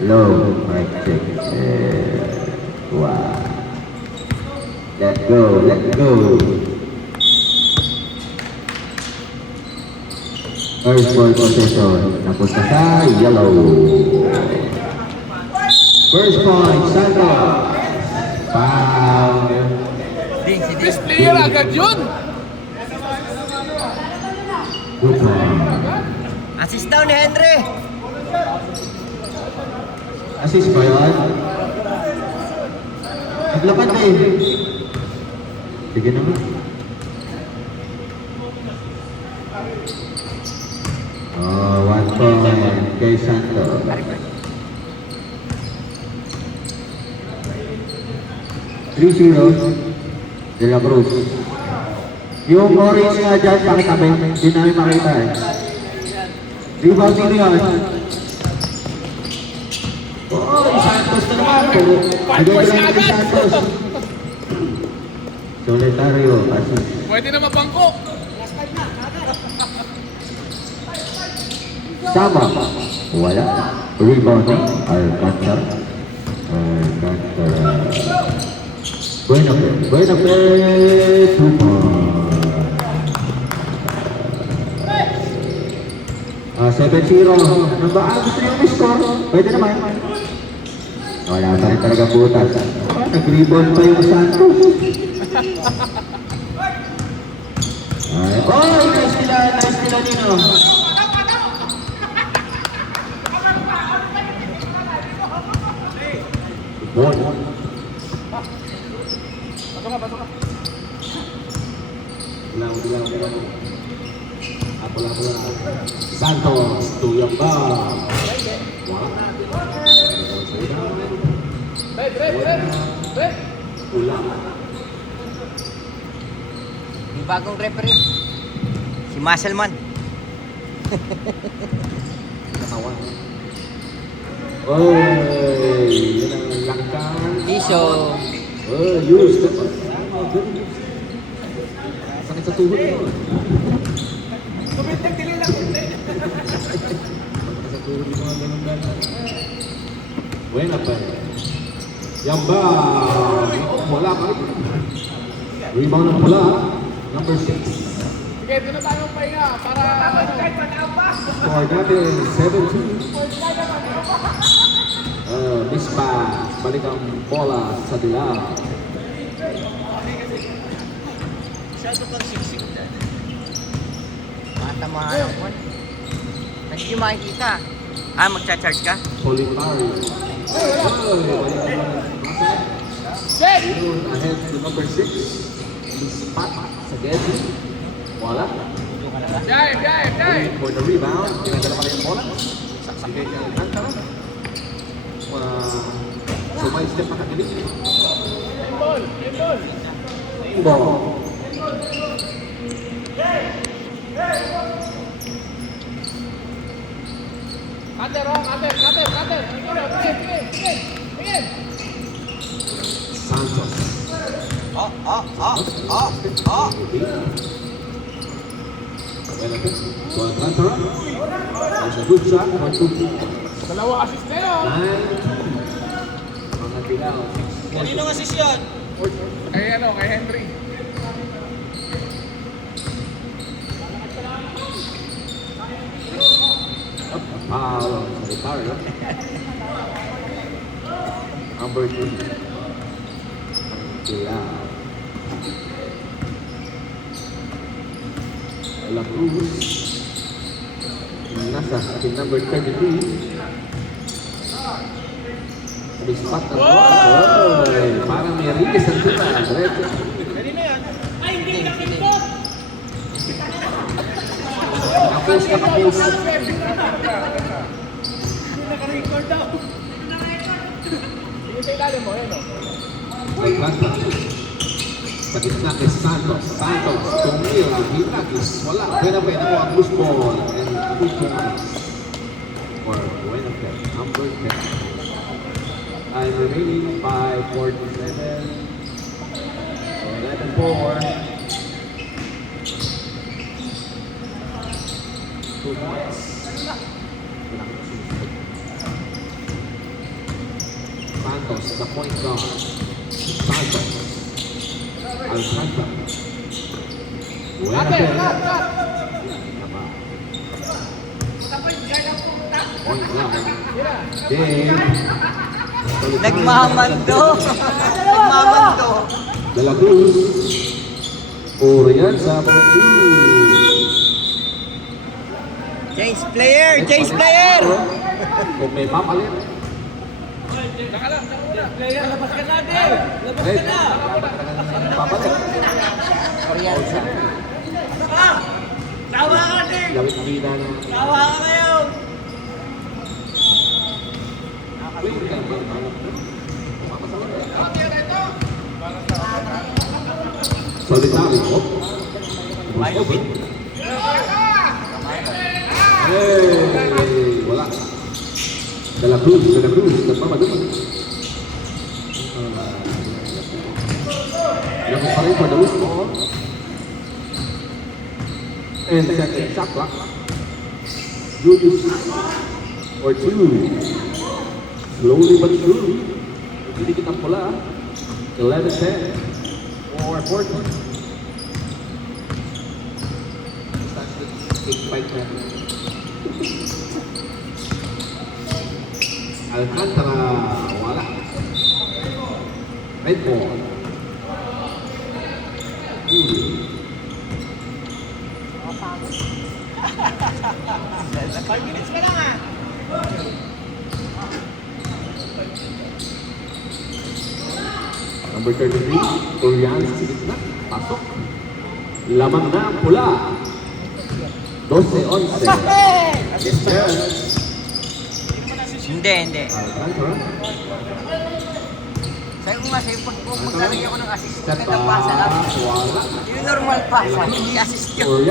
Low. Right check. Wow. Let's go. Let's go. First ball possession. Napunta sa yellow. First point, Santos. Foul. Best player agad yun! Good one. Assist daw ni Henry. Assist ba yun? Naglapad na eh. Sige naman. Oh, 1 point kay Santos. Three-zero. De La Cruz. Yung orange nga dyan, pakitabi. Hindi namin makita eh. Rebound sino yun? Oh, Santos na naman. Nagay lang kay Santos. Solitario. Pwede na mabangko! Sama. Wala. Rebounding. Alcantara. Alcantara. Buena pe. Buena pe. 2 points. 7-0. Gusto niyo may score? Pwede naman. Wala pa rin talaga butas. Nag-rebound pa yung Santos. Oh, nice nila Nino. Ball. Bato ka. Bilang. Apola. Santos, tuyang ba? Red! Ulang. Yung bagong referee. Si Muscleman. Katawan. Oy, yun ang langkan. Iso. Oh, use ka pa. Sakit sa tuhod mo. Kumitig, dili lang. Sakit sa tuhod mo, ganun. Buena pa. Yan ba? Wala pa rin. Rebound ng pula. Number 6. Sige, doon na tayo pahinga para... Score natin, 7-2. Dispatch. Balik ang bola sa dilaw. Masyado kang siksik dyan. Matamaan ako. Hindi mo makikita. Magcha-charge ka? Solitary. Jen! Ahead to number 6. Dispatch sa Geddy. Wala. Biyahe! For the rebound. Pinagdala pala yung bola. Saksakay niya ang Alcantara. Sumay-step pa kagilid. Ball! Ball. Cutter! Tingin! Santos. So Alcantara. That's a good shot. 1-2. Dalawa assist na yun! 9. Mga dilaw. Kanino nga assist yun? Kay Henry. Solitario. Number 2. Dilaw. La Cruz. Nasa ating number 33. May spot na parang may Riquez ang tira. Diretso. Kanino yan? Kapos. Naka-record daw. Sige sa ilalim mo, yun o. Alcantara. Sa gitna kay Santos. Tumira. Hinagis. Wala. Buena mo ang loose ball. And 2 points. For Buena number 10. Time remaining 5:47. So 11-4. 2 points. Santos, the point guard. Santos. Alcantara. Buena Ate, pera. cut, cut. Tama. Point guard. Yeah. Dave. Nagmamando. Nagmamando. De la Cruz. Orianza for 2. James player! James player! Kung may papalit. Saka lang, saka muna. Player, labas ka na, Dave. Labas Hey, ka na. papalit. Orianza. Tawa ka, Dave. Lawit bida na. Tawa ka kayo. Wait, ka ba? Solitario. Malupit. Hey, wala. De la Cruz, nagmamadali. Lakas pa rin for the loose ball. And second shot clock. Julius for 2. Slowly but surely. Didikit ang pula. 11-10. Or 14. That's the 8-5-10. Alcantara, wala. Red ball. Minutes ka lang, ah. Number 33, Oriana sa gitna. Pasok. Lamang na ang pula. 12-11. Yes. Hindi. Alcantara. Sabi ko nga sa'yo, pag maglalagay ako ng assist, Step magandang pasa lang. wala. Yung normal pasa, hindi assist yun.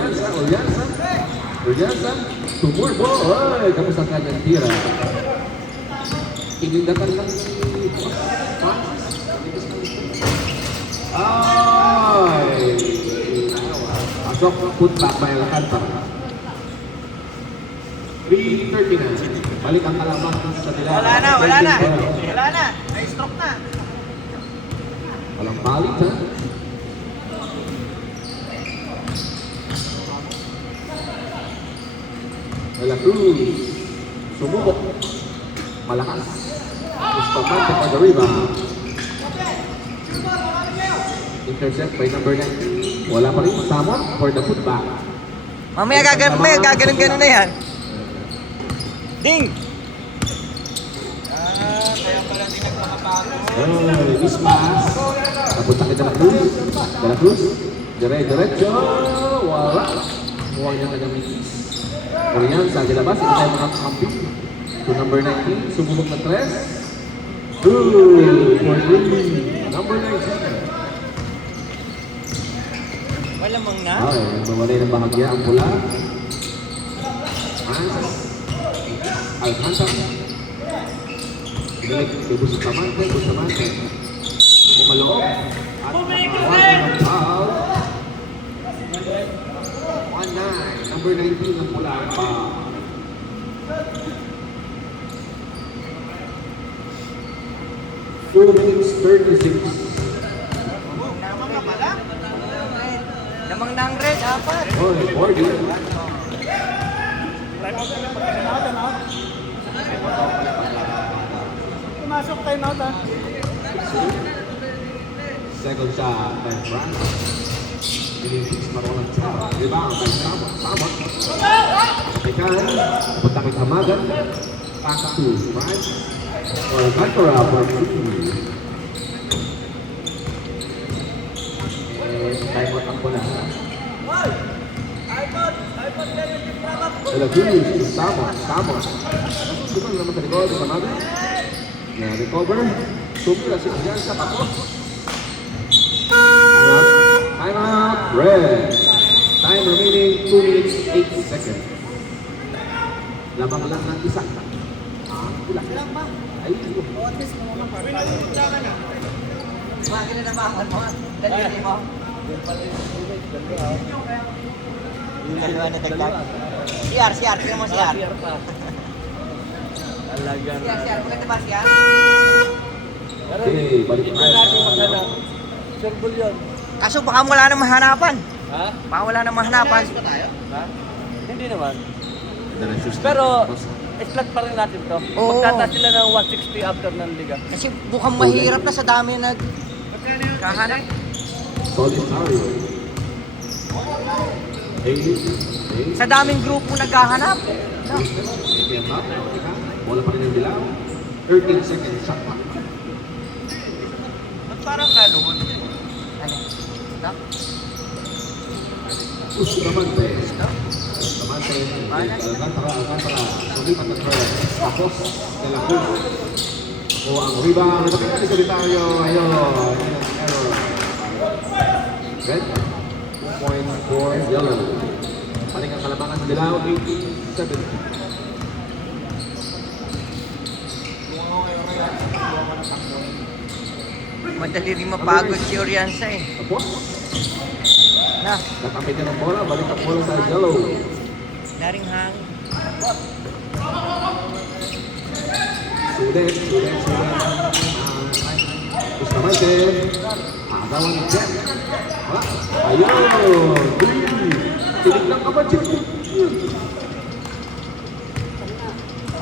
Oriana. Tumurbo. Ay, kamusta ang kanyang tira? Inindatan lang ni ay! Pasok, put back by Alcantara. 3:39. Balik ang kalaban sa nila. Wala na. May stroke na. Walang palit, ha? De la Cruz. Sumubok. Malakas. Bustamante for the rebound. Intercept by number 9. Wala pa rin. Samon for the putback. Mamaya gaganon na yan. Ding! Kaya pala din nagpakapago. Miss pass. Napunta kay De la Cruz. De la Cruz. Diretso. Wala. Huwag niya kanyang miss. Orianza, dilabas. Ito tayo mga kakampi. To number 19. Sumubok na 3. Good for 3. Number 19. Malamang na. Ay, nagmawalay ng bahagya ang pula. Alcantara. Pinalik kay Bustamante. Pumaloob. At nakawasan ng foul. 1-9. Number 19 ang pula ang foul. Philippines 36. Lamang na ang red, dapat. Oy, 40. Pumasok tayo na, ha? Second shot by France. Pinipix maroon ang rebound by Samot. Kapikan, punta kay Hamagan. Pass to France. Or Alcantara for 2. Time out ang pula. De la Cruz, Samot. Nasusunod naman sa likod ng Hamagan. Na-recover. Sumira si Orianza Patos. Time out. Red. Time remaining 2 minutes 8 seconds. Labang lang ng isa. Ilang ba? Ay, Bakit na naman mo? Dalili mo? Dalawa na dagdag. CR, tingnan mo CR. Talaga CR, maganda ba CR? Pero Okay, balik hindi tayo natin sa- maghanap. Surbol yun. Kaso baka wala nang mahanapan. Ha? Baka wala nang mahanapan. Ha? Hindi naman. Ganda ng shoes Pero, natin. slot pa rin natin to. Oo. Magtataas sila ng 160 after ng liga. Kasi mukhang mahirap na sa dami na kahanap. Solitario. Eight. Sa daming grupo naghahanap. No? Bola pa rin yung dilaw. 13 seconds shot clock. Ba't parang kalunod? Ano? Stop? Bustamante. Bustamante. Alcantara. Sulipat na thread. Tapos, De La Cruz. O ang rebound. Ito kaya ni Solitario. Ayun. Error. Red. 2 points for yellow. Paling ang kalabangan sa dilaw. 18-7. Madali rin mapagod si Orianza eh. Tapos, Na, nakamit niya ng bola. Balik ang bola sa yellow. daring hang. Sulit. Bustamante. Agawan ni Jet. Wala. Ayun. Tinignan ka ba, Jet?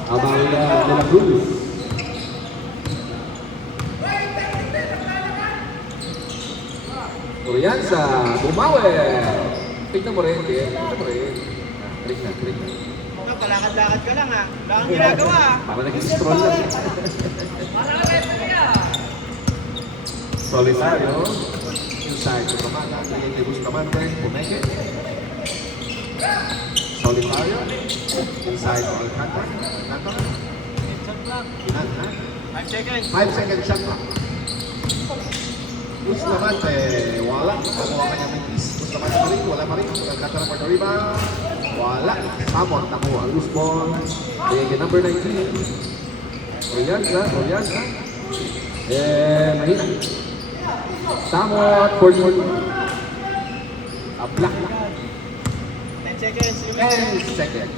Abang De La Cruz. Orianza. Bumawi. Tignan mo rin, Jet. Tignan mo rin. Krik na. Palakad-lakad ka lang ah. Wala kang ginagawa ah. Para nag-stroll lang. Solitario. Inside to Kamana. Tingin ni Bustamante. Pumeke. Solitario. Inside to Alcantara. Alcantara. 5 seconds. 5 seconds shot clock. Bustamante. Wala. Nakuha kanya ng kiss. Bustamante pa rin. Wala pa rin. Alcantara for the rebound. Wala. Samot. Nakuha. Loose ball. Tingin number 19. Orianza. Mahina. Samot. 40. Block. 10 seconds. 10 seconds.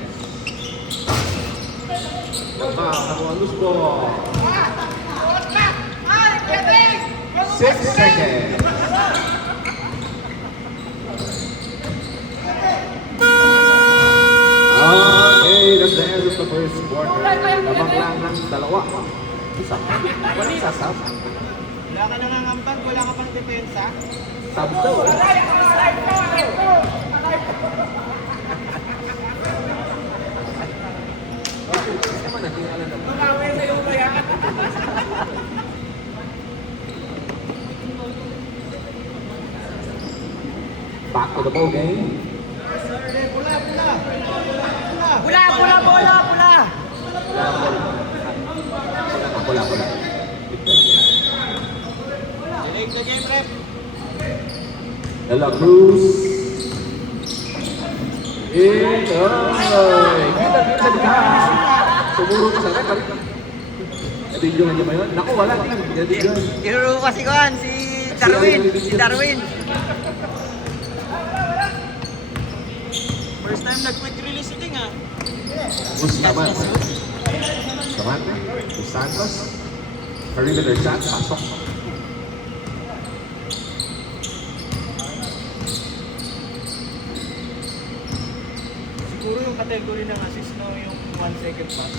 Nakuha. Loose ball. 6 seconds. Okay, that's the end of the first quarter. Lamang lang ng dalawa. Isa. Walang sasab. Wala ka nangangambag, wala ka pang depensa. Sab daw. Naman natin alam na. Back to the ball game. Pula! Bola. Delay the game, rep. De La Cruz. Kita sa bita. Tumuro ko sa record. Nabidyohan niya ba yun? Naku, wala din. Nabidyohan. Tinuro kasi ko si Darwin. First time nag-quick release ito nga. Bustamante. Dos Santos. Perimeter shot. Pasok. Siguro yung category ng assist no, yung 1 second pass.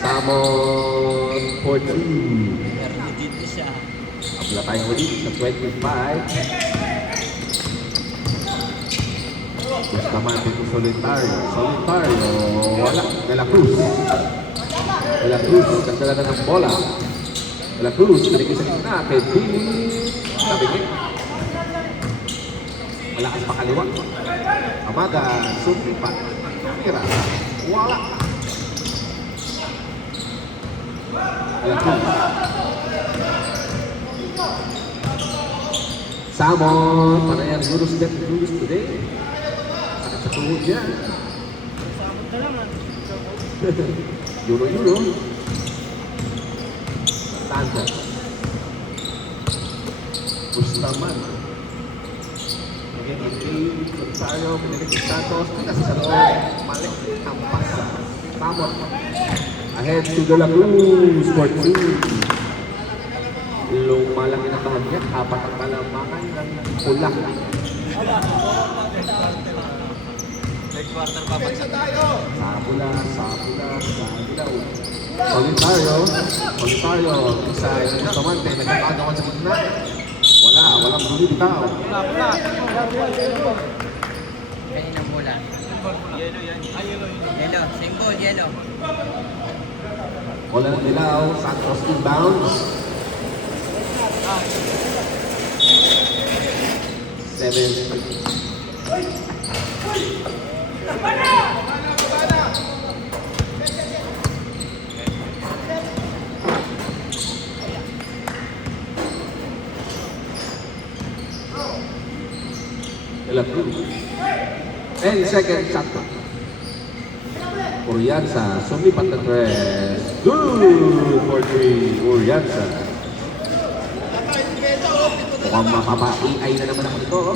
Samon 14. Pero dito siya. Abla tayong ulit sa 25. Bustamante to Solitario. Wala. De La Cruz. Nagdala na ng bola. De La Cruz. Pinigil sa gitna. Kay Billy. Nabigit. Malakas pa kaliwa. Amaga. Sumipat. Tira. Wala. De La Cruz. Samon. Panayan Gurus Step Gurus today. Sakit sa tuhod niya. Samot na lang ah. Euro. Santos. Bustamante. Again, Rosario, Benedict Santos. Kasi sa loob. Malik. Tampas. Samot. Ahead to De La Cruz for 2. Lumalaki na bahagya, apat ang kalamangan ng pula. Quarter pa pag Sabula. Solitario, isa yung Bustamante, nagkakado ka sa gitna. Walang buli bitaw. Kaninang mula. Yellow yan. Yellow. Symbol, yellow. Wala ng dilaw, Santos inbounds. 7. De La Cruz. And second shot. Urianza, sumipat na 3. Good for 3, Urianza. Mukhang mapapa-AI na naman ako dito. Oh.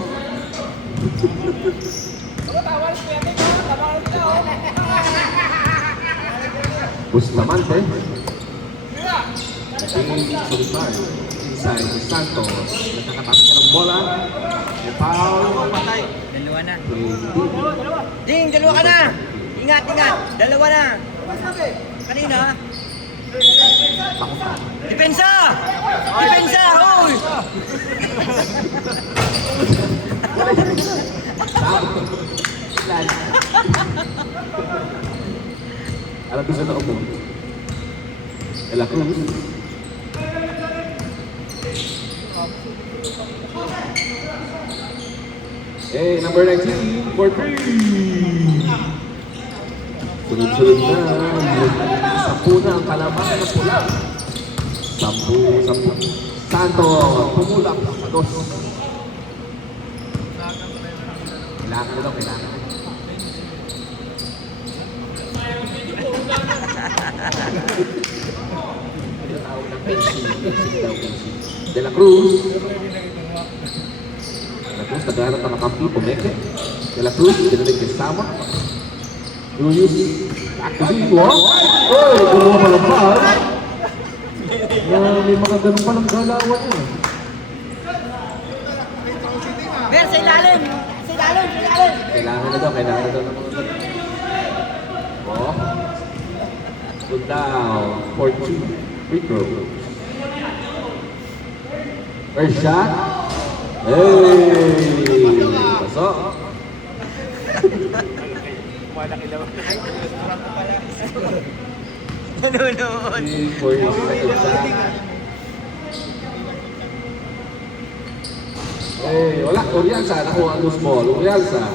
Bustamante. Naging Solitario. Inside si Santos. Nagkakatapos ka ng bola. May foul. Dalawa na. 20. Ding, dalawa ka na! Ingat! Dalawa na! Kanina? Depensa! Uy! Alam ko sa taon mo. De La Cruz. Hey, number 19 for 3. Sunod-sunod na. Sampu na ang kalaban na pula. Sampu. Santo, pumulak sa 2. Kailangan na daw. De La Cruz. Nagharap na makampi, pumeke. De La Cruz, pinalig kay Sama. Julius, activate mo. Oh, gumawa pa lang ba? May mga ganun palang galawan eh. Mer, sa ilalim! Kailangan na daw ng mga ganun. Oh. Good down, 4-2. Free throw. First shot. Hey! Pasok. Nanonood. For his second shot. Eh, wala. Urianza, nakuha ang loose ball. Urianza.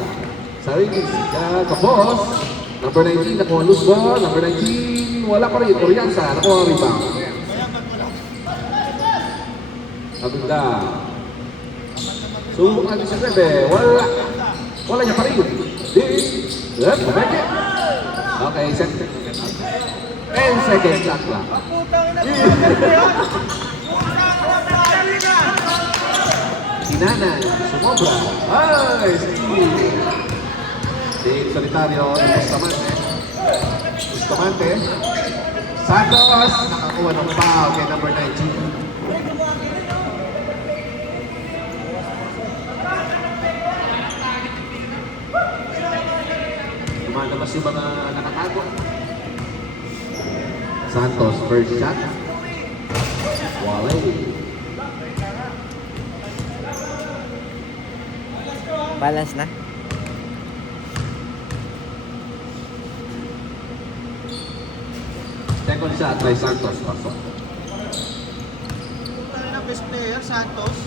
Sarili, kapos. Number 19, nakuha ang loose ball. Number 19, wala pa rin. Urianza, nakuha ang rebound. Agunda. Subok natin si Bebe. Wala niya pa rin. Pabeke. Okay, second. And second shot lang. Sinanay, sumobra. Ay, si Solitario, Bustamante. Santos, nakakuha ng foul kay number 19. Lumalabas yung mga nakatago. Santos, first shot. Walay. Balance na. Second shot by Santos. Pasok. Best player, Santos.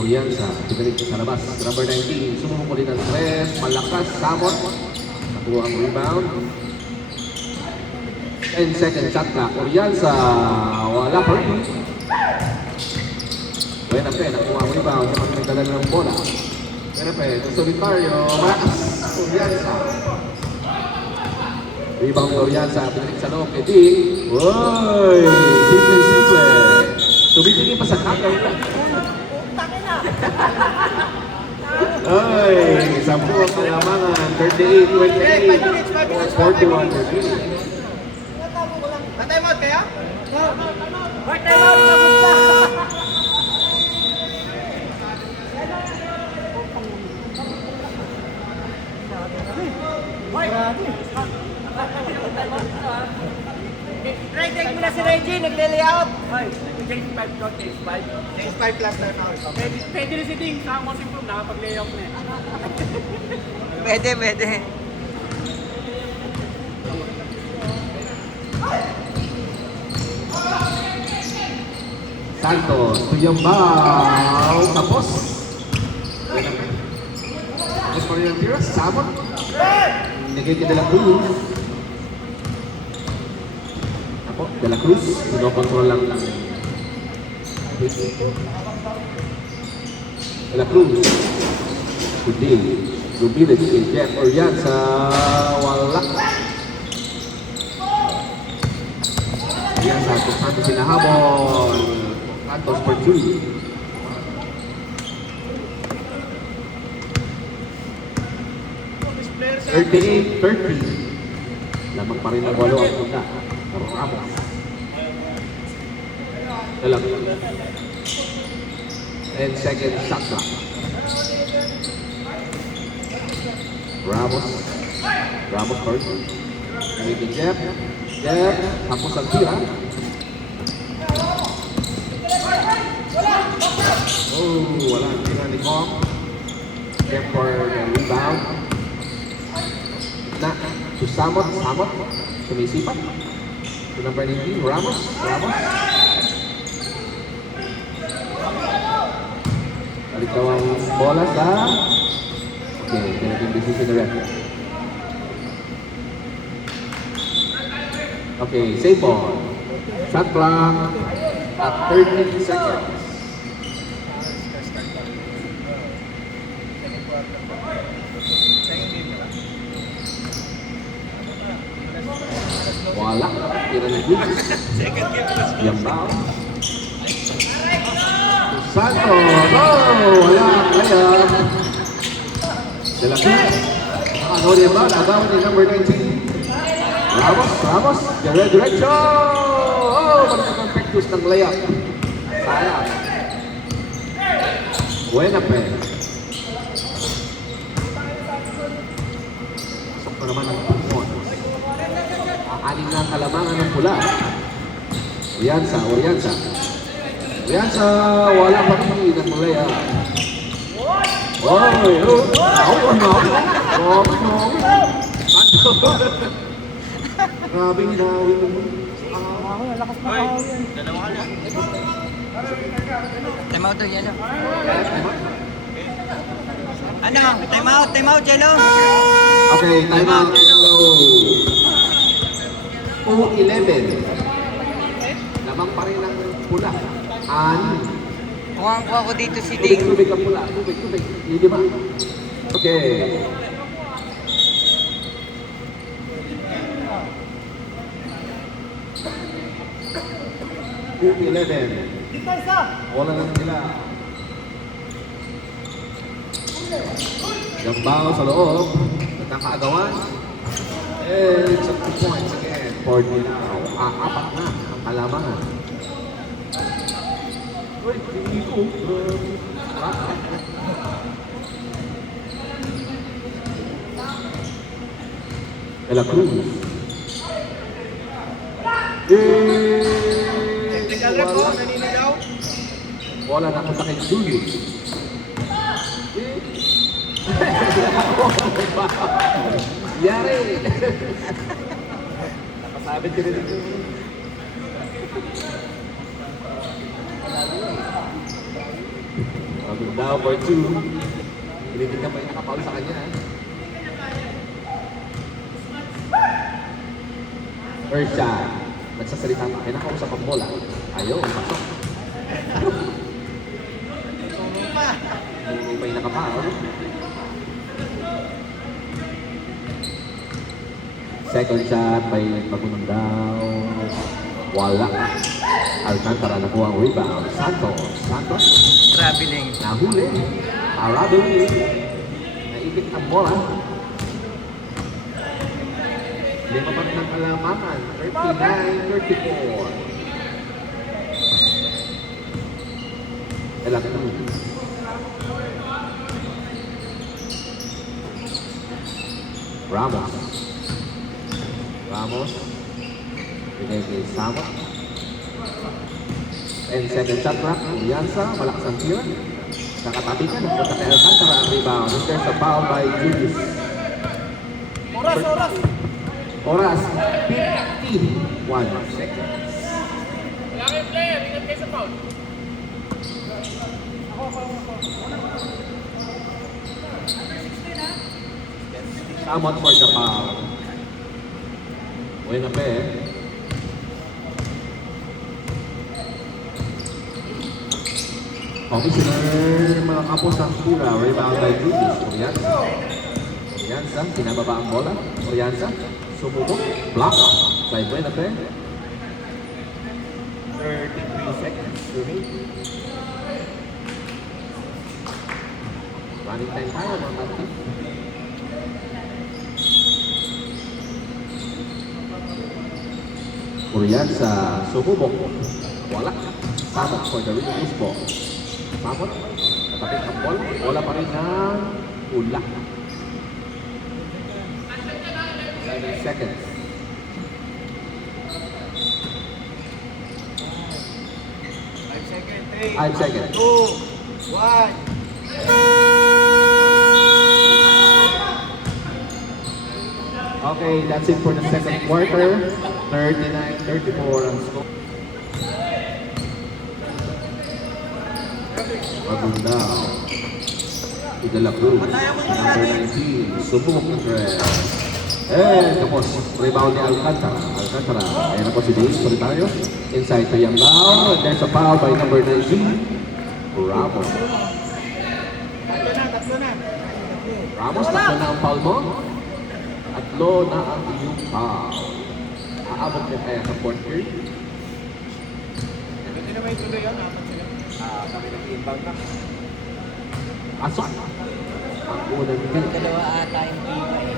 Urianza, pinalik sa labas. Number 19, sumubok ulit ng 3. Malakas, Samot. Nakuha ang rebound. And second shot na. Urianza, wala pa rin. Buena pe, nakuha ang rebound. Sa mga nagdala ng bola. Buena pe, Solitario, malakas. Urianza. Rebound Oriansa, pinalik sa loob kay Ding. Uy! Simple. Tumitingin pa sa kakaw niya. Ay, 10 ang kalamangan. 38, 28, 41. Patay mo kaya? Patay mo! Right, take mo na si Reggie, nagle-layout. Change 5 dot, change 5. Change 5 plus na now. Pwede rin si Ding, sa most improve, nakapag-layout na eh. Pwede. Santos, tuyambaw, tapos. Tapos pa rin ang tira, sabon. Nagay kay De La Cruz. Ako, De La Cruz, pinokontrol lang. De La Cruz. Today, lumilit kay Jeff Oriansa, wala. Oriansa, kung saan sinahabol. Santos for 2. Players 38-30. Lamang pa rin ang 8 ang punta. Ramos. Alam. And second shot clock. Ramos first. Maybe Jeff. Tapos ang tira. Oh, wala ang tira ni Kong. Jeff for the rebound. Na, to Samot. Sumisipat. To number 19, Ramos. Balik daw ang bola sa... Okay, pinaging decision na rin. Okay, same ball. Shot clock at 13 seconds. Wala. Tira ni Cruz. Yambao. Santos. Oh, wala. Kaya. De La Cruz. Ano rin ba? Agaw ni number 19. Ramos. Diretso. Oh, mag-perfectus ng layup. Sayang. Buena pe. Pasok pa naman ang pulmon. Anim na kalamangan ng pula. Oriansa. Wala pa rin ng malaya. Oy! Grabe yung dawin mo. Dalawa ka na. Time out to Yelo. Ano? Time out, Yelo. Okay, time out. 2-11. Lamang pa rin ang pula. Kuha ko dito si Ding. Tubig ang pula. Tubig. Hindi ba? Okay. Wala na sila. Gambao sa loob. Nagkakaagawan. And it's up to points again. 40 now. Apat na ang kalamangan. Uy, hindi ko. De La Cruz. Technical rep po, kanina daw. Wala na punta kay Julius. Yari! Napasabit ka rin ito. Now for 2. Pinitig na pa yung nakapaul sa kanya. First shot. Nagsasalita pa. Kinakausap ang bola. Ayaw, pasok. Hindi pa yung nakapaul. Second shot by Magunang daw. Wala. Alcantara nakuha ang rebound. Santos. Traveling. Nahuli. Arabili. Naikit ang bola. Lima pa rin ang kalamangan. 39-34. Elang itu. Ramos. Binigay sama. And second shot na. Uliansa. Malakas ang tira. Kakatabi ka. Nagpunta kay Alcantara ang rebound. And there's a foul by Julius. Oras. 51 seconds. Laki player, ingat kayo sa foul. Samot for the foul. Buena pe. Commissioner mga kapos ng pula. Rebound by Julius. Orianza. Pinababa ang bola. Orianza. Sumubok. Block. By Buena pe. 33 seconds remaining. Running time tayo mga kapatid. Orianza, sumubok. Wala. Samot for the release ball. Samot. Natapit ang ball. Wala pa rin ng pula. 7 seconds. 5 seconds. 2, 1. Okay, that's it for the second quarter. 39-34 ang score. Magundao. De La Cruz. Number 19. Subok ng Dres. Tapos, rebound ni Alcantara. Ayan na po si Dave Solitario. Inside to Yambao. And there's a foul by number 19. Ramos. Ramos, tatlo na ang foul mo. Tatlo na ang iyong foul. Aabot na kaya sa fourth period. Hindi naman yung tuloy yun, apat sila. Kami nag-inbound na. Pasok. Ang unang kill. Dalawa ata yung team eh.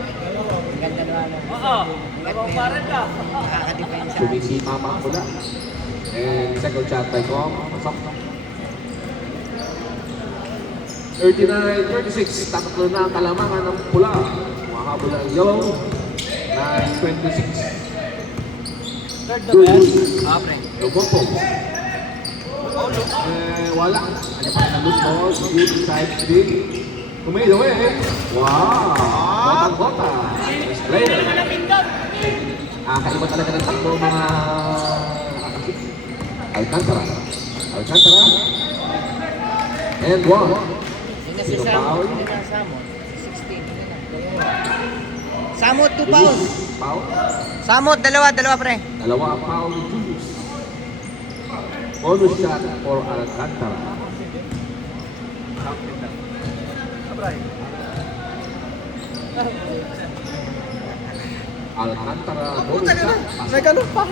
Ganda naman lang. Oo, nagpaparan ka. Nakaka-depensa. Sumisima mga pula. And second shot by Kong. Pasok. 39-36. Tatlo na ang kalamangan ng pula. Makahabol ang yellow. 9-26. Third na ba yan? Pre. Lubompo. Wala. Ano pa na loose ball. Good inside speed. Kumade away. Wow! Botang-bota. Player. Kaiba talaga ng takbo mga Alcantara. And one. Yung si Sino Samot. foul? Hindi na Samot. 16. Samot, 2 fouls. Foul. Samot, dalawa pre. Dalawa ang foul ni Julius. Bonus shot for Alcantara. Alcantara, bonus shot. May ganun pa.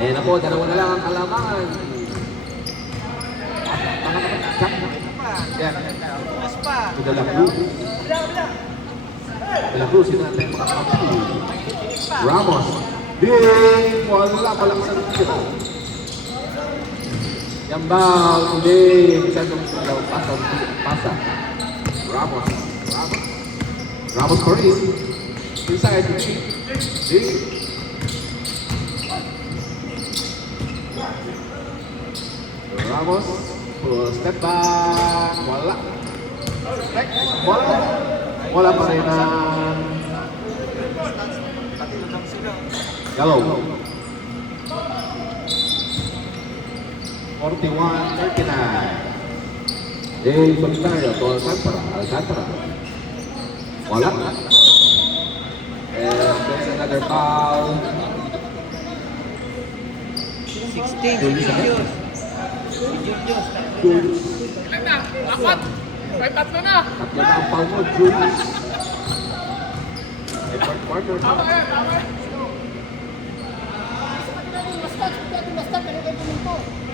Ayan na po, dalawa na lang ang kalamangan. Yan. Mas pa. De La Cruz. De La Cruz, yun natin makakampi. Ramos. Big! Wala palang sa tiro. Yambao, big! Sentong silaw, pasa. Ramos for it. Inside to Chief. Big! Ramos. Step back. Wala. Wala pa rin ang yellow. 41-39. Dave Solitario to Alcantara. Wala. And there's another foul. 16. Julius. Julius. Ilan na? Apat. May tatlo na. Tatlo na ang foul mo, Julius. And Partner.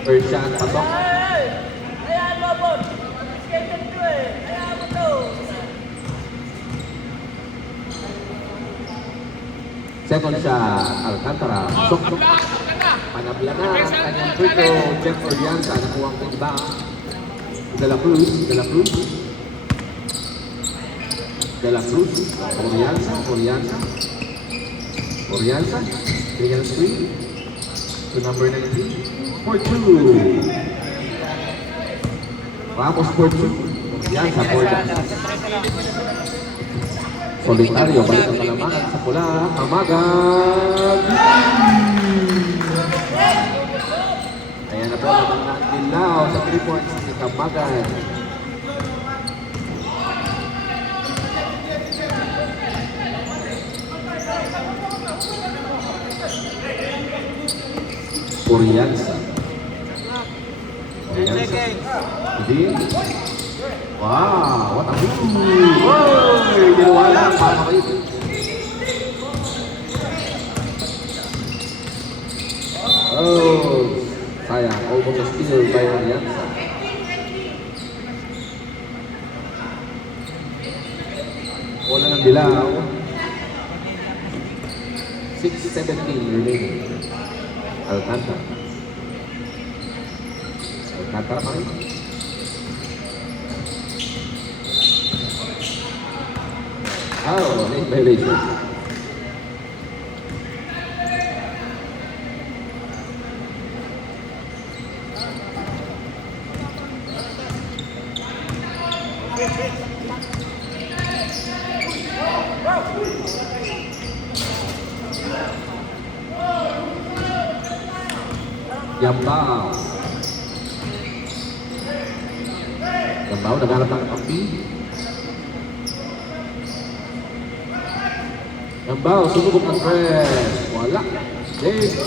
Third shot, pasok. Ayan mo, Bob. Schedule to eh. Ayan mo to. Second shot, Alcantara. Pasok. Panabla na ang kanyang free throw. Jeff Orianza, nakuha ang timba. De La Cruz. Orianza. Tingnan screen. To number 19. For 2. Ramos for 2. Orianza for that. Solitario, balik ang kalamangan sa pula. Amagan. Ayan na po naman ang dilaw sa 3 points ni Kamagan. Orianza. 10 seconds. Hindi. Wow, what a move! Oy, ginawa lang para mabait. Oh, sayang. Almost a steal by Orianza. Wala ng dilaw. 6:17 remaining. Alcantara pa rin. Oh, late violation. Yambao, naghanap ng kampi. Yambao, sumubok ng press. Wala. Dave,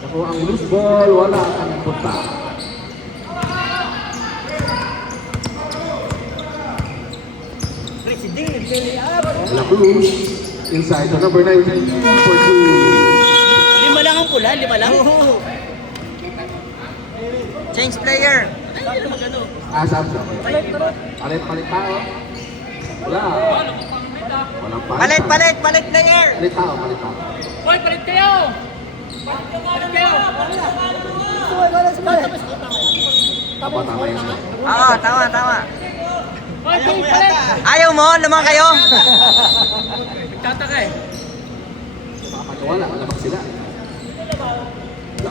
nakuha ang loose ball. Wala ang kanyang punta. De La Cruz, inside to number 19 for 2. Lima lang ang pula, lima lang. Change player. Asam siya. Palit tao. Wala. Walang Palit player. Palit tao. Hoy, palit kayo! Palit kayo! Tama yun. Oo, tama. Hoy, palit! Ayaw mo, naman kayo. Nagtataka eh. Wala. Lamang sila. Wala.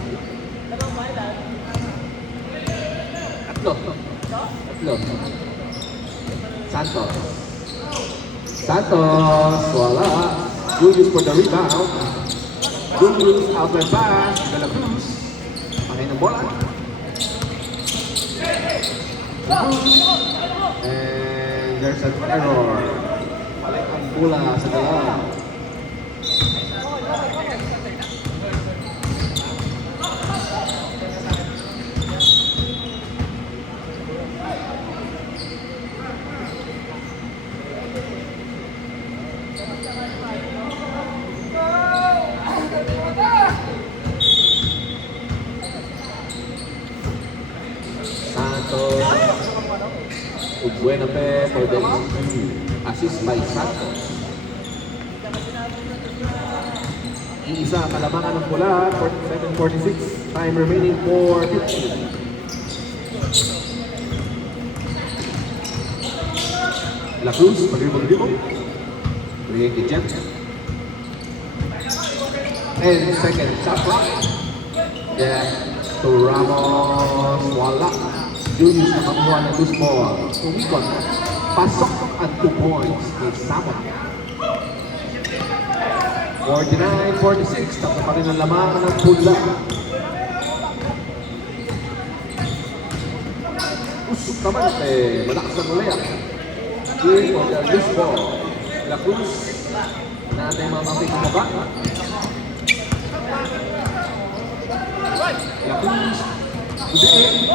Tatlo. Santos, wala. Julius for the rebound. Julius outlet pass. De La Cruz. Pangay ng bola. And there's an error. Balik ang bola sa dalaw. Buena pe for the assist by Santos. Iisa kalamangan ng pula, 47-46. Time remaining for 15. La Cruz, mag-dribble. Bringing the jump. And second shot clock. Yeah, to Ramos, wala. Julius nakakuha ng loose ball. Tumikot. Pasok at 2 points kay Samot. 49-46. Tapos pa rin ang lamangan ng pula. Usok naman malakas ang ulit. Game of the loose ball. La Cruz. Natin mga makikita mo ba? La Cruz. Hindi.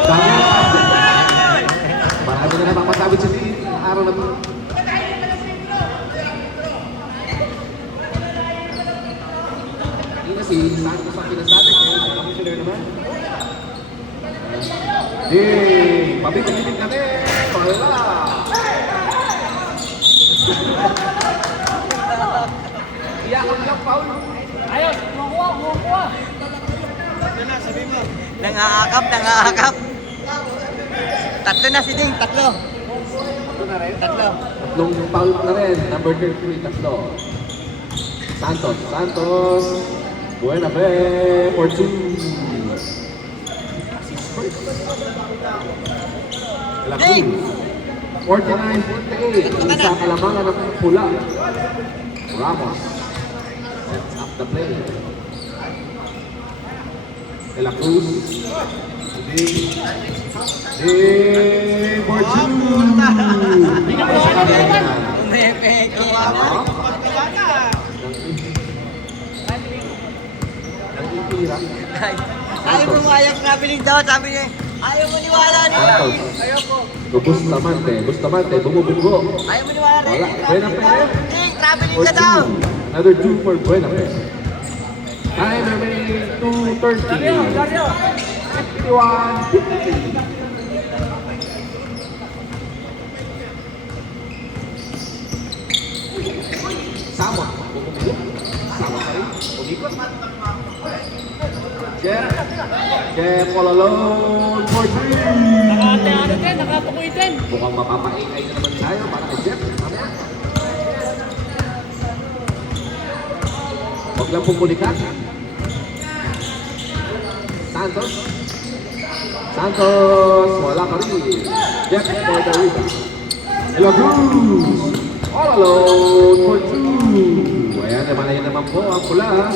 Dami ang sabi. Marami na napapasabit sa team. Araw na to. si Santos ang pinasabi kaya si Commissioner naman. Pabitin kami. Wala. Iyakan lang, Paul. Ayos, kuha. Nangaakap. Tatlo na si Ding, tatlo. Tatlo. Tatlong foul na rin. Number 33, tatlo. Santos. Buena fe for 2. Ding! 49-48. Isa kalamangan ng pula. Ramos. Sets up the play. De La Cruz. Ding for 2. Umepeke. Nangitira. Ayaw mo ayaw nabiling daw, sabi niya. Ayaw mo niwala Santos. Bustamante, bumubugo. Ayaw mo niwala rin. Wala. Buena fe. Ding, traveling For ka daw. 2. Another 2 for Buena fe. Time remaining 2:30. Dario. 51-50. Sama. Bumubugo. Sama pa rin. Umikot. Jeff all alone for 3. Nakatukoy din. Mukhang mapapaingay na naman tayo para kay Jeff. Mamaya. Huwag lang pumulikat. Santos, wala pa rin. Jeff for the rebound. De La Cruz, all alone for 2. Ayan, naman naman po ang pula.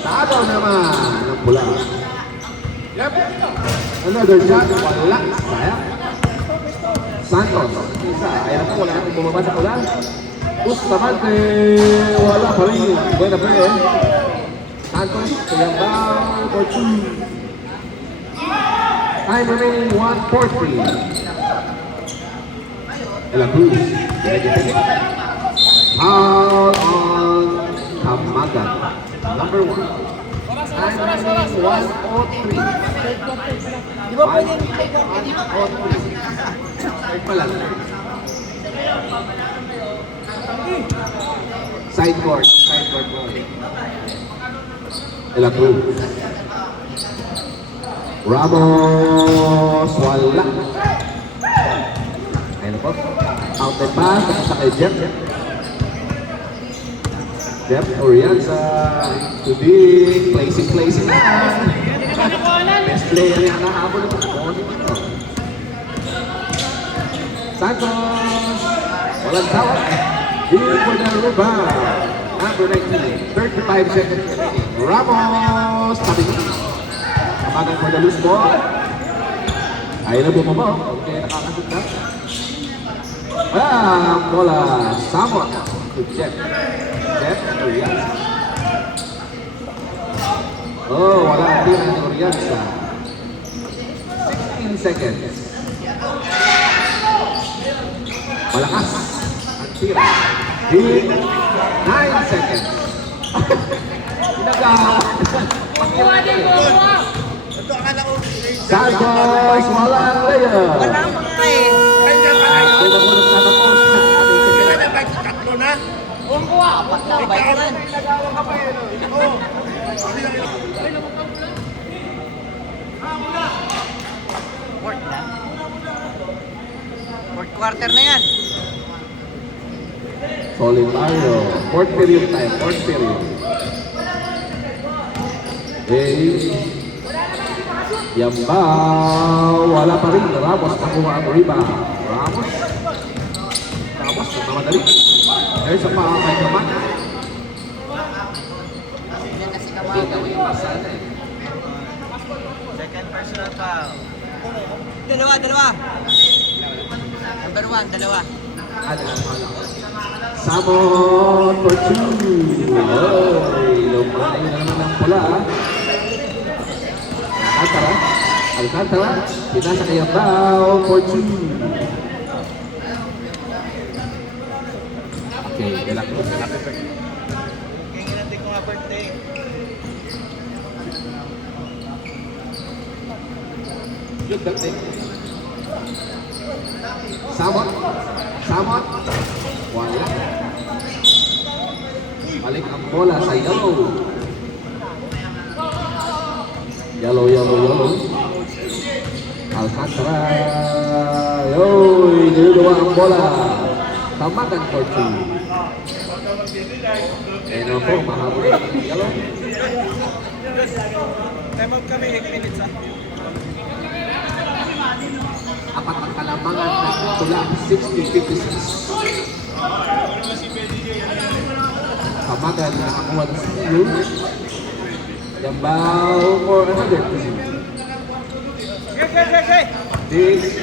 Taagaw naman ang pula. Yep. Another shot, wala. Sayang. Santos, isa. Ayan po, wala natin bumaba sa pula. Bustamante, wala pa rin. Buena fe. Santos, Tuyambao for 2. Time remaining 1:40. De La Cruz, foul on Kamagan. Number 1. Time remaining 1:03. Di ba pwedeng 1:03. Third pa lang. Side court mo. De La Cruz. Ramos, wala. Ayun po. Mountain pass, sa kay Jeff. Jeff Orianza. Today, placing na. Best player yung nakahabol ng morning ito. Santos. Walang tawag. Here for the rebound. Number 19. 35 seconds remaining. Ramos. Tabi ko. Kamagan for the loose ball. Ayaw na bumaba. Okay, nakakasot na. Bola. Samot. To Jeff. Jeff Orianza. Oh, wala ang tira ni Orianza. 16 seconds. Malakas ang tira. 9 seconds. Kuha din, kuha. Santos, wala ang layup. Wala mga eh. Tulog-tulog na ng post na Kuha. Apat na ba yan? Fourth na. Fourth quarter na yan. solid tayo. Fourth period tayo. Fourth period. Yamba, wala pa rin. Ramos nakuha ang rebound. Ramos nagmamadali. There's a foul by Kamana. Second personal foul. Dalawa. Number 1, dalawa. Samon for two. Oy, lumay na naman ang pula. Alcantara. Pinasa kay Yambao for two. Okay, De La Cruz. Kaya natin ko nga birthday. Good dating. Samot. Samot. Wala. Balik ang bola sa yellow. Yellow. Alcantara. Yoy, niluwa ang bola. Tamakan for 2. And ako, mahabol ang yellow. Time out kami, 8 minutes ah. Apat ang kalamangan na pula 60-56. Tamakan nakakuha ng steal. Yambao for another 2. Okay. This.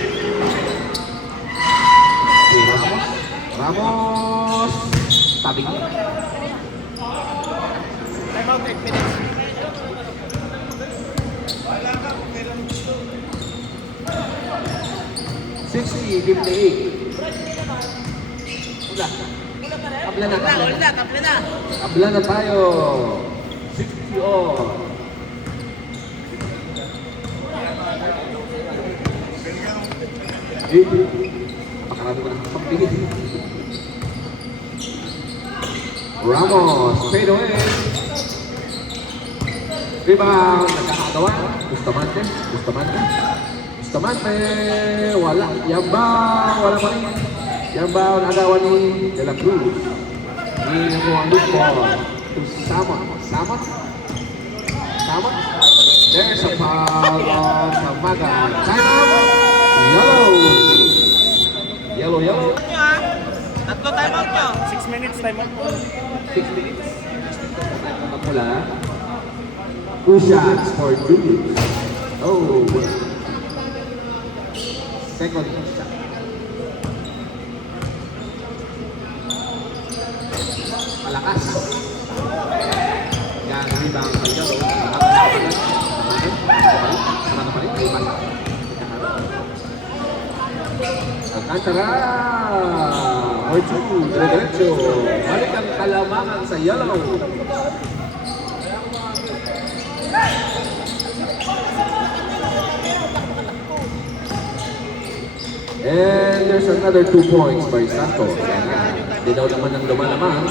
Ramos. Tabing. Time out, 8 minutes. Kabla na tayo. 60 all. Pakarami ko na pagpigil. Ramos, fade away. Rebound, nagkakagawa. Bustamante. Wala. Yambao, wala pa rin. Yambao, nagawa ni De La Cruz. Hindi mo ang loop ball to Samot. There's a foul on Tamagan. Time out. Yellow. Tatlo time out nyo. 6 minutes, time out. 6 minutes. Pagmula. 2 shots for Julius. Oh. Second shot. Malakas. Yan, rebound sa yellow. Alcantara! Or 2, dire-diretso. Balik ang kalamangan sa yellow. And there's another 2 points by Santos. Hindi daw naman ang lumalaman.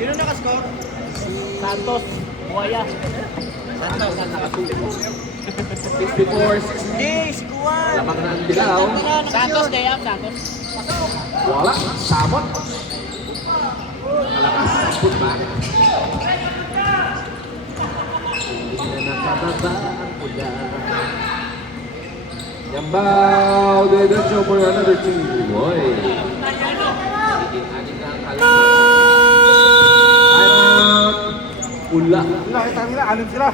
Sino nakascore? Santos. Buaya. Santos ang nakatulog. 54-60. Yes, kuwan. Lamang na ang dilaw. Santos, Dayam, Santos. Wala. Samot. Malakas. Putback. Hindi na nakababa ang pula. Yambao. Diretso for another 2. Boy. Aging-aging na ang kalaman. Time out. Pula. Nakita nila, alam sila.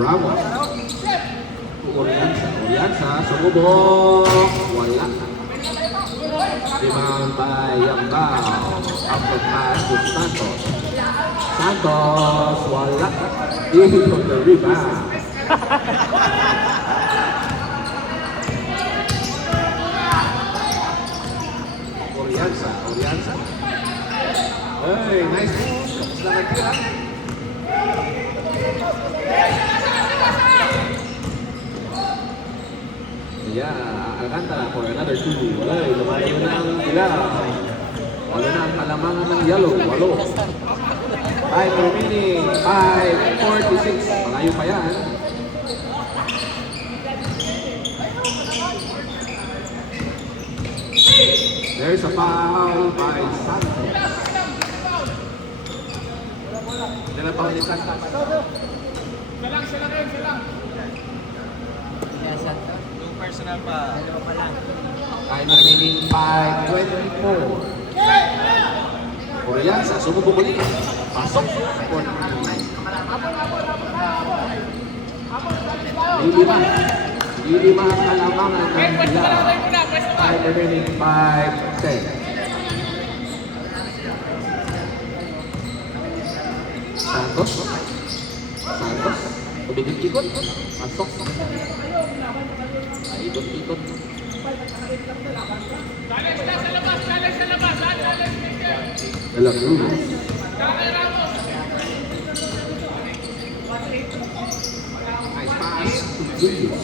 Ramos. Oriansa. Sumubok. Wala. Rebound by Yambao. Upward pass to Santos. Wala. Even on the rebound. Oriansa. Hey, nice move. Selamat kira. Yeah, Alcantara for another 2. Wala, lumayo na ang dilaw. Wala na ang kalamangan ng yellow. 5 remaining. 5:46. Malayo pa yan. There's a foul by Santos. Diyan ang foul ni Santos. Siya lang. Yung personal pa. Dalawa pa lang. Time remaining 5:24. Oriansa, sumubok ulit. Pasok. Lilima ang kalamangan ng dilaw. Time remaining 5:10. Santos. Umikot-ikot. Pasok. Ikot-ikot. De La Cruz. Nice pass to Julius.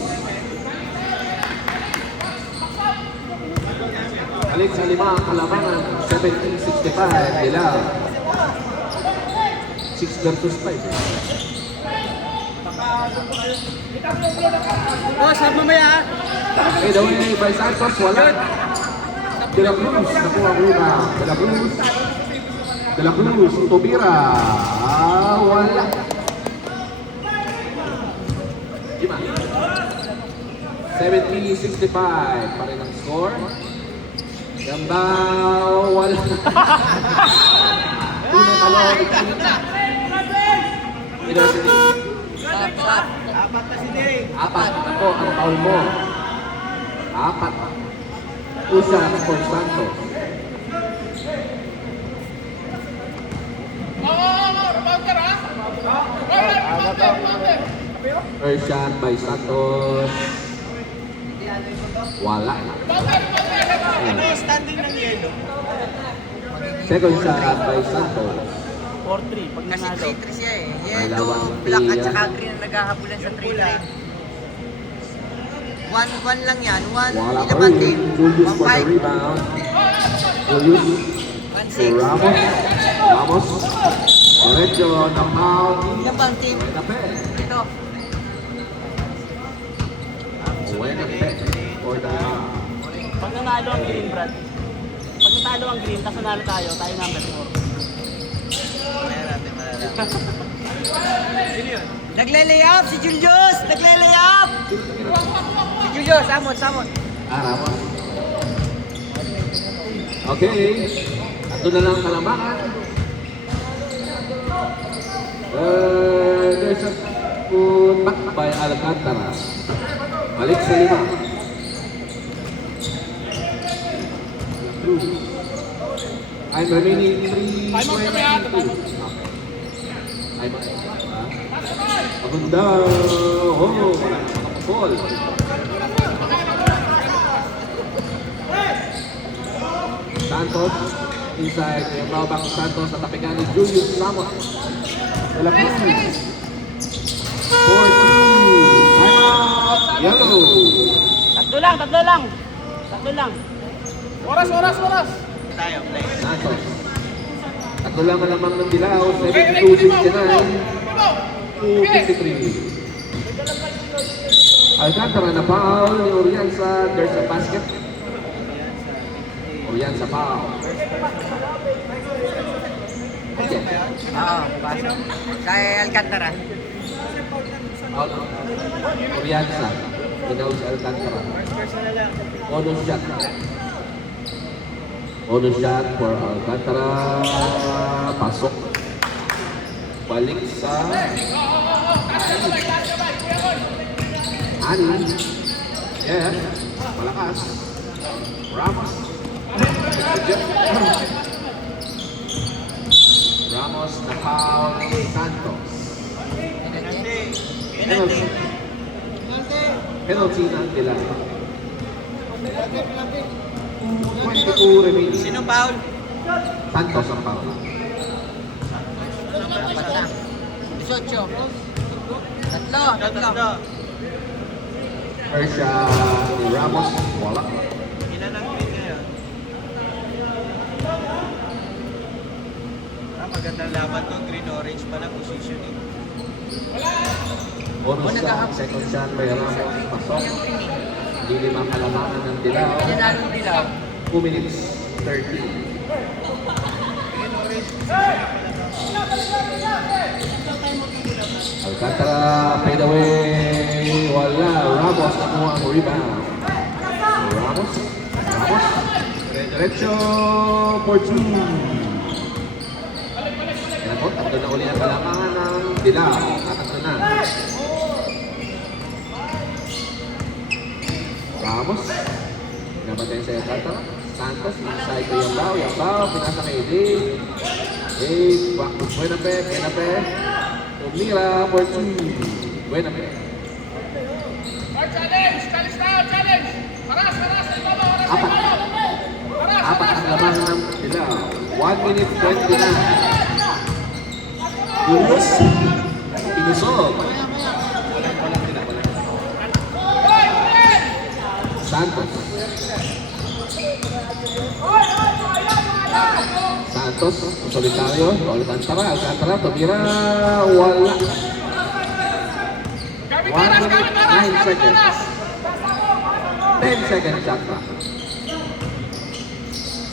Balik sa lima ang kalamangan, 17-65, nila. 6 versus 5. Boss, mamaya. Fade away by Santos, wala. De La Cruz, nakuha ang rebound. De La Cruz. De La Cruz, Tobira. Wala. Lima. 70-65, pa rin ang score. Gamba, wala. Una talon. University. Apat na si Day. Apat ako ang foul mo. Apat. Usa for Santos. First shot by Santos. Wala. Standing ng yelo. Second shot by Santos. 4-3. Pag Kasi nanalo. 3-3 siya eh. Malawang Yellow, black at player. saka green na naghahabulan sa 3-3. 1-1 lang yan. 1, Wala pa ilaman rin. din. Julius for the 1-5. rebound. Julius. 1-6. Ramos. Ramos. Diretso ng foul. Yan ba ang team? Buena pe. Ito. Buena pe. For the Pag nanalo ang green, Brad. Pag natalo ang green, tapos nanalo tayo number 4. Nagle-lay up si Julius! Nagle-lay up! Si Julius, samot. Ramos. Okay. Ito na lang kalamangan. There's a put back by Alcantara. Balik sa lima. I'm remaining 3 I'm Maganda. Oh, makapasol. Santos inside. Yung bawabak ng Santos sa tapigan ni Julius Ramos. De La Cruz. 4-2. Time out. Yellow. Tatlo lang. Oras. Tayo, play. Santos. Tatlo lang ang lamang ng Dilaw. 72-69. 2-53. Alcantara na foul ni Orianza. There's a basket. Orianza foul. Okay. Oo, pasok. Kay Alcantara. Out. Orianza. Ginaw si Alcantara. Bonus shot. Bonus shot for Alcantara. Pasok. Balik sa Ani. Yeah. Malakas. Ramos. Ramos na foul Santos. Penalty. Penalty ng Dilaw. 22 remaining. Sino foul? Santos ang foul. 18. Tatlo. First shot ni Ramos. Wala. Ilan ang green ngayon? Magandang laban to. Green-orange pala positioning. Bonus shot. Second shot by Ramos. Pasok. Hindi limang kalamangan ng Dilaw. Pinanalo Dilaw. 2 minutes 30. Alcantara fade away. Wala. Ramos nakuha ang rebound. Ramos. Diretso for 2. Yan po, tatlo na uli ang kalamangan ng Dilaw. Tatlo na. Ramos. Nabatay sa Alcantara. Santos, inside to Yambao, pinasa kay Dave. Dave, back to Buena Pe. Umira for 2. Buena Pe. Apat. Apat ang laman ng Dilaw. 1 minute 29. Julius. Pinusog. Santos. Santos, solitaryo. Ulit Alcantara. Alcantara, tumira. Wala. 1 minute 9 seconds. 10 seconds shot clock.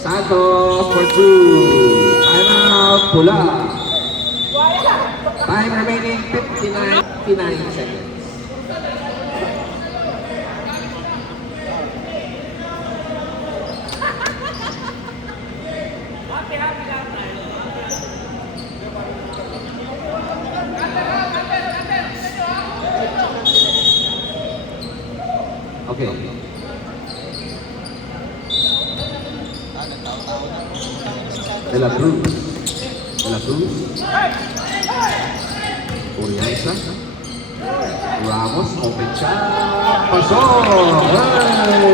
Santos for 2. Time out. Pula. Time remaining 59 seconds. Okay. De La Cruz. Urianza. Ramos, open shot. Pasok! Hey!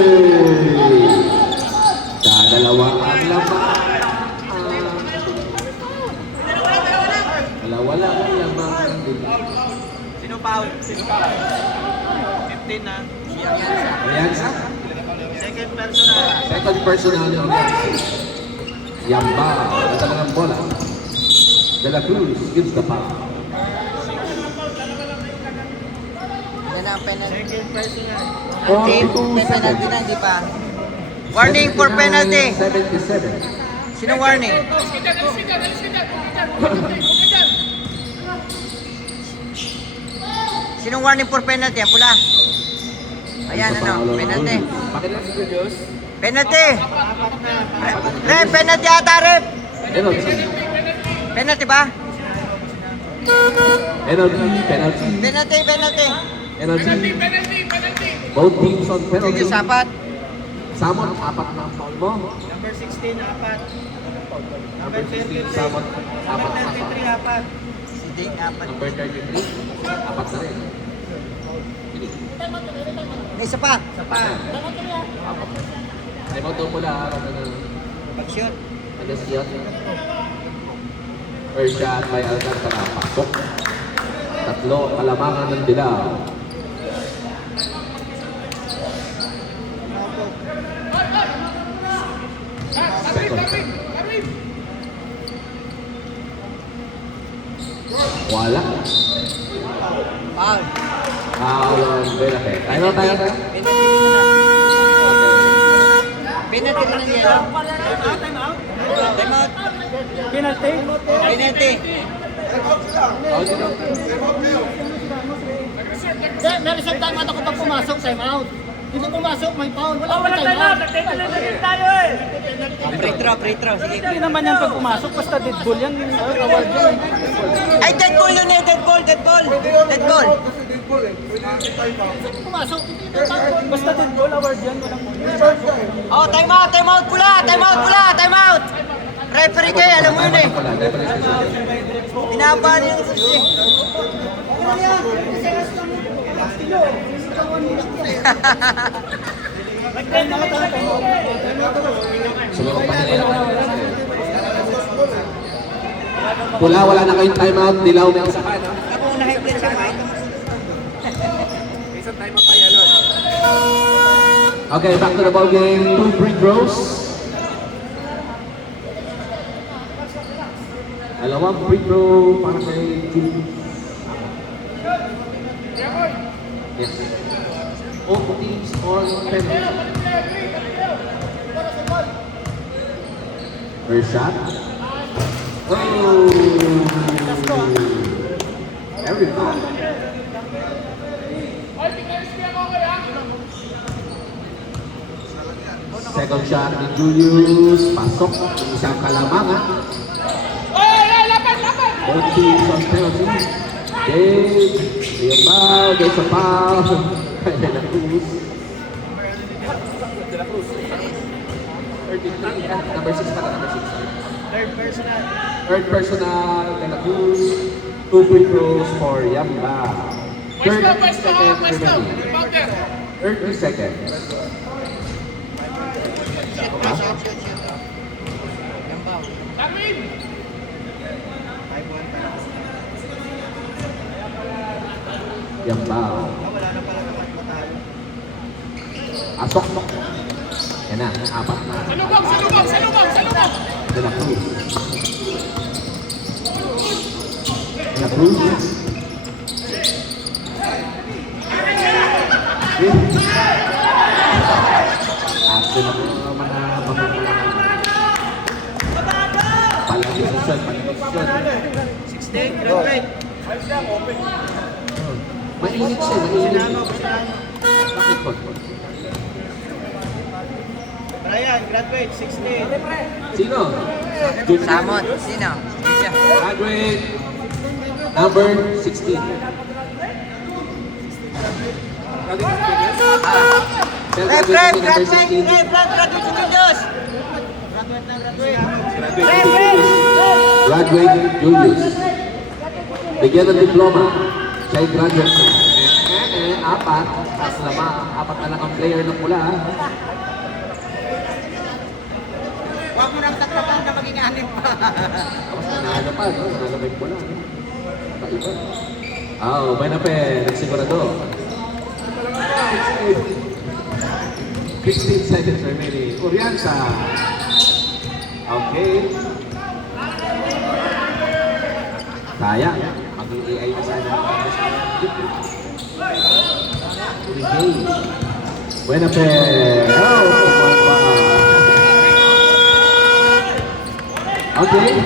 Dalawa ang laman. Dalawa lang ang laman. Sino foul? 15 na. Si Arianza. Urianza. Second personal. Second personal ni Urianza. Yamba. Natala ng bola. De La Cruz gives the foul. Yan ang penalty. Second personal. 42 seconds. na, di pa. Warning for penalty. 77. Sino warning? Sinong warning for penalty? Ang pula. Ayan, ano, penalty. Pakilang si Julius. Penalty! Rep, penalty ata, Rep! Penalty. Penalty ba? Penalty. Both teams on penalty. Sige, sapat. Samot, apat na ang foul mo. Number 16, apat. Number 16, Samot, apat na foul. apat. Si Ding, apat. Number 33, apat na rin. May isa pa. Isa pa. Apat. Ay, mo ito mula. Pag-shoot. Alasiyot. First shot by Alcantara. Pasok. Tatlo, kalamangan ng Dilaw. Second shot. Wala. Foul. Foul on Belate. Tayo. Penalty na ng yellow. Time out. Penalty. Foul dito. Meron siyang time out ako pag pumasok, time out. Hindi pumasok, may foul. Wala Time out, nagtituloy tayo eh. Free throw. Sige. Hindi naman yan pag pumasok, basta dead ball yan. Award yan. Ay, dead ball yun eh. Dead ball. Pumasok, Basta dead ball, award yan. Walang Oh, time out pula. Referee kayo, alam mo yun eh. Wala. Referee. Pinapaan yung susi. Sumunod pa nila. Pula, wala na kayong timeout. Dilaw na ang saka. No? Ako na-hype siya, kahit Okay, back to the ball game. 2 free throws. Dalawang free throw para kay Julius. Yes. Both teams on penalty. First shot. Oh! Every foul. Second shot ni Julius. Pasok. Isang kalamangan. Both teams on penalty. Dave. Riambao. There's a foul. De La Cruz. 33. Number 6 pala. Number 6. Third personal. De La Cruz. 2 free throws for Yamba. 30 seconds remaining. 30 seconds. Okay. Yang bao. Asok. Yan na, apat na. De La Cruz. De La Cruz. Atin ang mga palagisusan. 16, graduate. Mainit siya, mainit. Bakit po? Brian, graduate, 16. Sino? Junior. Samot, sino? Siya. Graduate number 16. Rep, graduate si Julius. Graduate Julius. Bigyan ng diploma. Siya ay graduate na. Apat. Taas naman. Apat na lang ang player ng pula. Huwag mo nang tatrabaho na maging anim pa. Tapos nanalo pa, no? Nanalo pa yung pula. Kaiba. May nape. Nagsigurado. 15 seconds remaining. Uriansa. Okay. Kaya. Mag-AI na sana. Regain. Buena pe. Oh, okay.